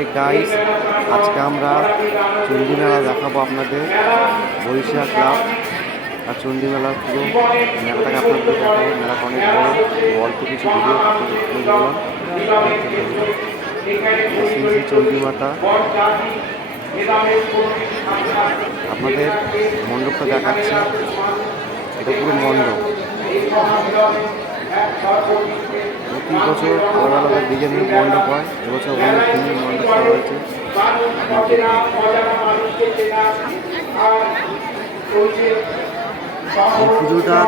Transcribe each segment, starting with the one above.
Hi guys আজকে আমরা চণ্ডী মেলা দেখাবো আপনাদের বরিশা ক্লাব আর চণ্ডী মেলার পুরো মেলাটাকে আপনাদের দেখাবো। মেলাটা অনেক বড় অল্প কিছু ভিডিও আপনাদের তুলে দিলাম। শ্রী শ্রী মাতা। আপনাদের মণ্ডপটা দেখাচ্ছে। এটা পুরো মণ্ডপ। প্রতি বছর আলাদা আলাদা ডিজাইনের মণ্ডপ হয় এবছর অনেক দিনের মণ্ডপ করা হয়েছে। এই পুজোটা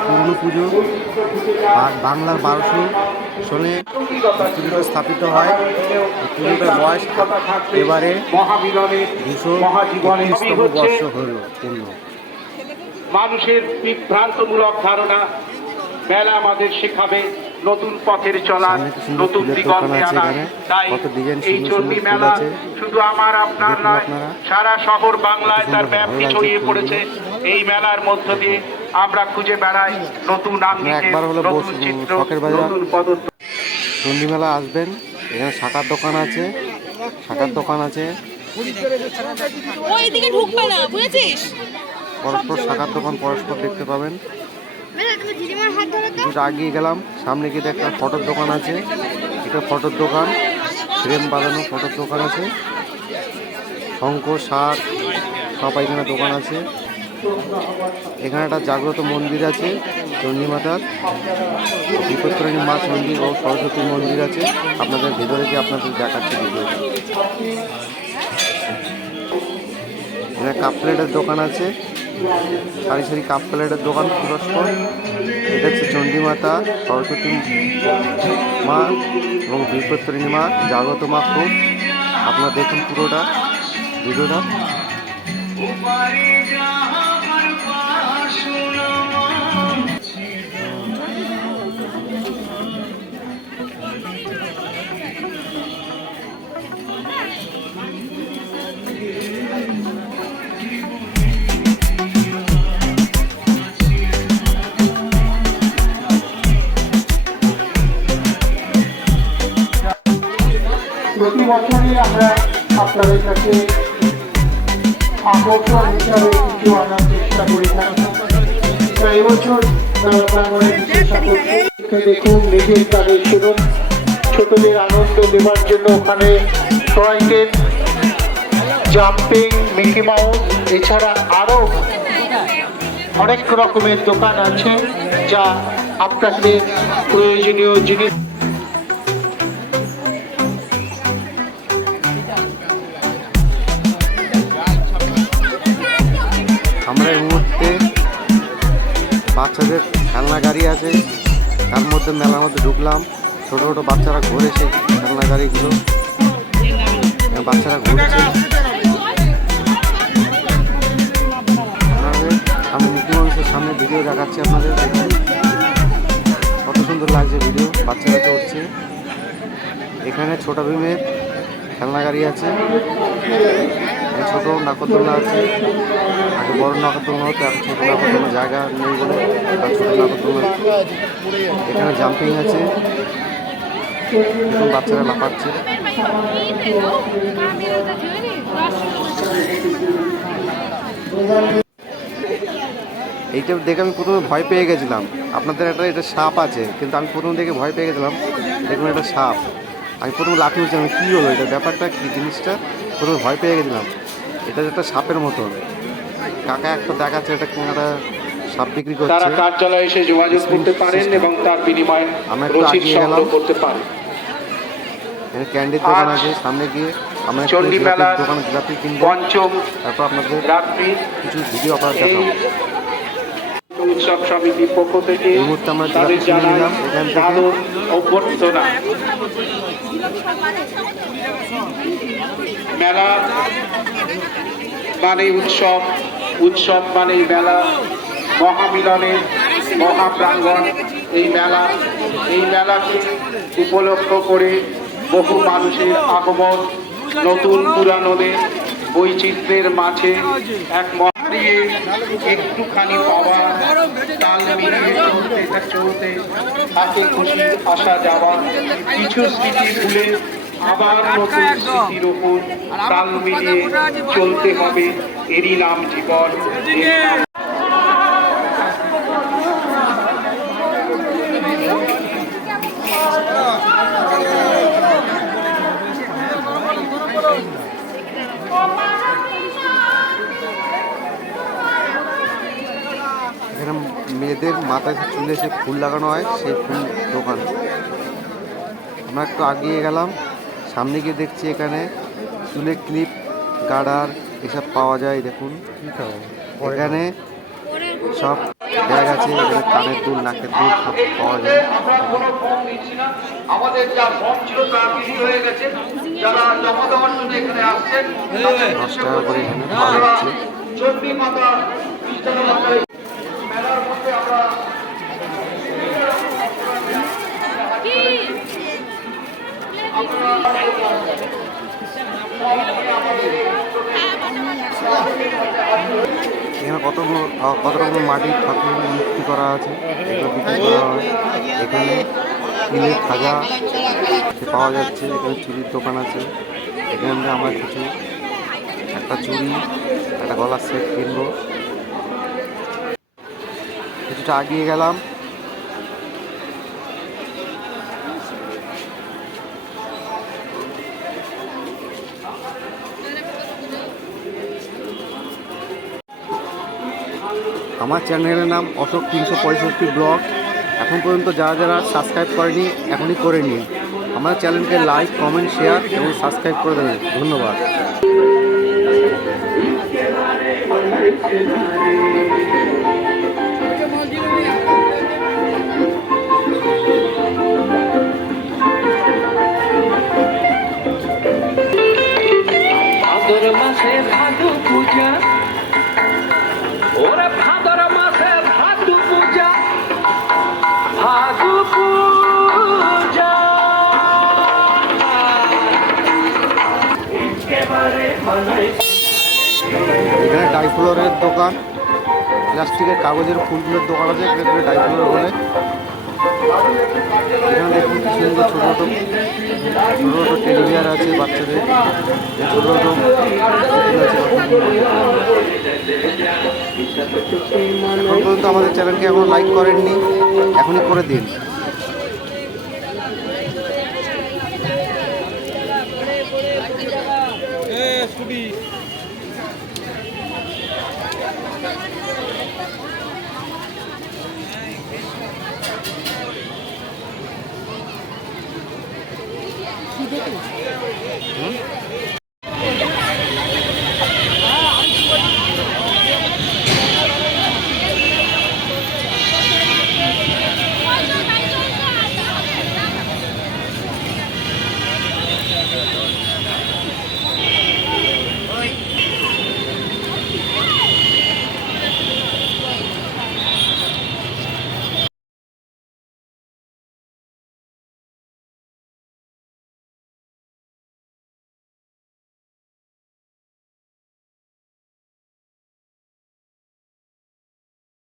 পুরনো পুজো। বা- বাংলার বারোশো সনে পুজোটা স্থাপিত হয়। পুজোটার বয়স এবারে দুশো বর্ষ হল, পূর্ণ। মানুষের বিভ্রান্তমূলক ধারণা মেলা আমাদের শেখাবে নতুন পথের চলা সামনে কি সুন্দর নতুন দিগন্তে আছে তাই এই চণ্ডী মেলা শুধু আমার আপনার নয় সারা শহর বাংলায় তার ব্যাপ্তি ছড়িয়ে পড়েছে। এই মেলার মধ্য দিয়ে আমরা খুঁজে বেড়াই নতুন আঙ্গিকে একবার হলো নতুন চিত্র বাজার। নতুন পদ্ধতি চণ্ডী মেলা আসবেন। এখানে শাকার দোকান আছে। শাকার দোকান আছে। ও এদিকে ঢুকবে না বুঝেছিস? পরস্পর শাকার দোকান পরস্পর দেখতে পাবেন। কিছুটা আগিয়ে গেলাম, সামনে গিয়ে একটা ফটোর দোকান আছে। এটা ফটোর দোকান, ফ্রেম বাঁধানো ফটোর দোকান আছে। শঙ্খ সার, সব এখানে দোকান আছে। এখানে একটা জাগ্রত মন্দির আছে, চণ্ডী মাতার। বিপত্তরণী মাছ মন্দির ও সরস্বতী মন্দির আছে। আপনাদের ভেতরে গিয়ে আপনাদের দেখাচ্ছে ভিডিও এখানে কাপ প্লেটের দোকান আছে। সারি সারি কাপ প্লেটের দোকান পুরস্কার এটা হচ্ছে চণ্ডী মাতা, সরস্বতী মা এবং বিপত্তরিণী মা জাগ্রত মা খুব আপনারা দেখুন পুরোটা, ভিডিওটা। আমরা আপনাদের কাছে আকর্ষণ হিসাবে কিছু আনার চেষ্টা করে। থাকি এবছর দেখুন, নিজের কাজে শুনুন ছোটদের আনন্দ দেওয়ার জন্য ওখানে টয় জাম্পিং মিকি মাউস এছাড়া আরও অনেক রকমের দোকান আছে যা আপনাদের প্রয়োজনীয় জিনিস বাচ্চাদের খেলনা গাড়ি আছে। তার মধ্যে মেলার মধ্যে ঢুকলাম। ছোটো ছোটো বাচ্চারা ঘুরে সেই খেলনা গাড়িগুলো। বাচ্চারা ঘুরছে। আমি মাউসের সামনে ভিডিও দেখাচ্ছি আপনাদের। কত সুন্দর লাগছে ভিডিও, বাচ্চারা চড়ছে এখানে ছোট ভীমের খেলনা গাড়ি আছে। এখানে ছোট নাকরদোলনা আছে। আগে বড় নাকরদোলনা হতো, এখন ছোট নাকরদোলনা জায়গা নেই বলে ছোট নাকরদোলনা এখানে জাম্পিং আছে। দেখুন বাচ্চারা লাফাচ্ছে। এইটা দেখে আমি প্রথমে ভয় পেয়ে গেছিলাম। আপনাদের একটা এটা সাপ আছে, কিন্তু আমি প্রথম দেখে ভয় পেয়ে গেছিলাম। দেখুন এটা সাপ। আমি প্রথমে লাফি উঠছিলাম কী হলো? এটা ব্যাপারটা কী, জিনিসটা? প্রথমে ভয় পেয়ে গেছিলাম। এটা একটা সাপের মতো। কাকা একটা দেখাচ্ছে এটা কোন একটা সাপ বিক্রি করছে। তারা কার্যালয়ে এসে যোগাযোগ করতে পারেন এবং তার বিনিময়ে রসিদ সংগ্রহ। করতে পারেন। ক্যান্ডির দোকান আছে সামনে গিয়ে আমরা চণ্ডী মেলার দোকান জিলাপি কিনবো। পঞ্চম তারপর আপনাদের রাত্রি। কিছু ভিডিও আপনারা দেখাবো। উৎসব সমিতির পক্ষ থেকে এই মুহূর্তে আমরা জিলাপি কিনে নিলাম এখান থেকে। অভ্যর্থনা। মেলা মানে উৎসব উৎসব মানে মেলা মহামিলনের মহাপ্রাঙ্গণ, এই মেলা, এই মেলাকে উপলক্ষ করে বহু মানুষের আগমন, নতুন পুরানোদের বৈচিত্র্যের মাঝে এক মহারিয়ে একটুখানি পাওয়া তাল মিলিয়ে চলতে চলতে হাতে খুশি আসা যাওয়া, কিছু স্মৃতি ভুলে আবার নতুন স্মৃতির ওপর তাল মিলিয়ে চলতে হবে এরই নাম জীবন মেয়েদের মাথায় চুলে সে ফুল লাগানো হয় সেই ফুল দোকান। আমরা একটু আগিয়ে গেলাম। সামনে গিয়ে দেখছি এখানে চুলে ক্লিপ গার্ডার এসব পাওয়া যায় দেখুন। এখানে সব ব্যাগ আছে এখানে কানের দুল নাকের দুল সব পাওয়া যায়। আমাদের যা ফর্ম ছিল তা বিলি হয়ে গেছে। যারা জমা দেওয়ার জন্য এখানে আসছেন দশ টাকা করে এখানে পাওয়া যাচ্ছে চণ্ডী মাতা বিষ্ণু মাতার মেলার মধ্যে আমরা এখানে কতগুলো কত রকম মাটির ঠাকুর মুক্তি করা আছে? বিক্রি করা হয়। এখানে কিনে খাজা পাওয়া যাচ্ছে। এখানে চুরির দোকান আছে। এখানে আমার আমরা কিছু, একটা চুড়ি, একটা গলার সেট কিনবো। কিছুটা আগিয়ে গেলাম। আমার চ্যানেলের নাম অশোক তিনশো পঁয়ষট্টি ব্লগ। এখন পর্যন্ত যারা যারা সাবস্ক্রাইব করেনি, এখনই করে নিন। আমার চ্যানেলকে লাইক, কমেন্ট, শেয়ার এবং সাবস্ক্রাইব করে দেবেন। ধন্যবাদ। এখানে ডাইফ্লোরের দোকান। প্লাস্টিকের কাগজের ফুলগুলোর দোকান আছে, এখানে ডাইফ্লোর বলে এখানে দেখুন কি সুন্দর ছোটো ছোটো ছোটো ছোটো টেলিভিয়ার আছে বাচ্চাদের। ছোটো ছোটো পর্যন্ত আমাদের চ্যানেলকে এখন লাইক করেননি, এখনই করে দিন। Hmm?